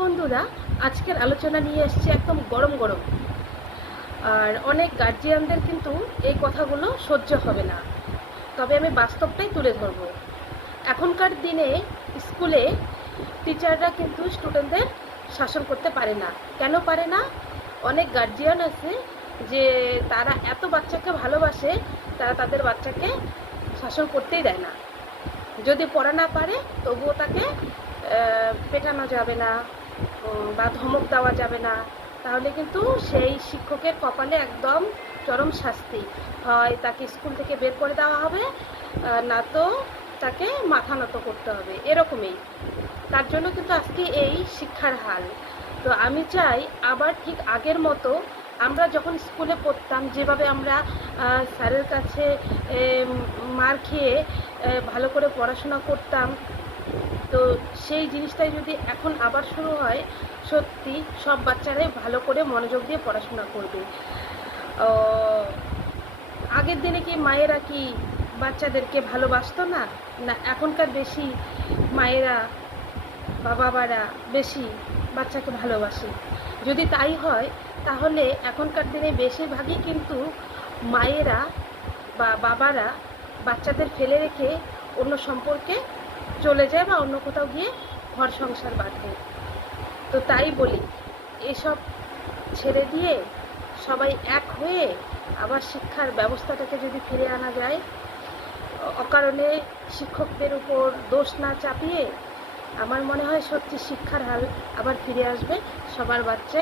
বন্ধুরা, আজকের আলোচনা নিয়ে এসেছে একদম গরম গরম। আর অনেক গার্জিয়ানদের কিন্তু এই কথাগুলো সহ্য হবে না, তবে আমি বাস্তবটাই তুলে ধরবো। এখনকার দিনে স্কুলে টিচাররা কিন্তু স্টুডেন্টদের শাসন করতে পারে না। কেন পারে না? অনেক গার্জিয়ান আছে যে তারা এত বাচ্চাকে ভালোবাসে, তারা তাদের বাচ্চাকে শাসন করতেই দেয় না। যদি পড়া না পারে তবুও তাকে পেটানো যাবে না বা ধমক দেওয়া যাবে না, তাহলে কিন্তু সেই শিক্ষকের কপালে একদম চরম শাস্তি। হয় তাকে স্কুল থেকে বের করে দেওয়া হবে, না তো তাকে মাথা নত করতে হবে, এরকমই। তার জন্য কিন্তু আজকে এই শিক্ষার হাল। তো আমি চাই আবার ঠিক আগের মতো আমরা যখন স্কুলে পড়তাম, যেভাবে আমরা স্যারের কাছে মার খেয়ে ভালো করে পড়াশোনা করতাম, তো সেই জিনিসটাই যদি এখন আবার শুরু হয়, সত্যি সব বাচ্চারাই ভালো করে মনোযোগ দিয়ে পড়াশোনা করবে। আগের দিনে কি মায়েরা কি বাচ্চাদেরকে ভালোবাসতো না? না, এখনকার বেশি মায়েরা বা বাবারা বেশি বাচ্চাকে ভালোবাসে। যদি তাই হয়, তাহলে এখনকার দিনে বেশিরভাগই কিন্তু মায়েরা বা বাবারা বাচ্চাদের ফেলে রেখে অন্য সম্পর্কে চলে যায় বা অন্য কোথাও গিয়ে ঘর সংসার বাঁধে। তো তাই বলি, এসব ছেড়ে দিয়ে সবাই এক হয়ে আবার শিক্ষার ব্যবস্থাটাকে যদি ফিরে আনা যায়, অকারণে শিক্ষকদের উপর দোষ না চাপিয়ে, আমার মনে হয় সত্যি শিক্ষার হাল আবার ফিরে আসবে। সবার বাচ্চাই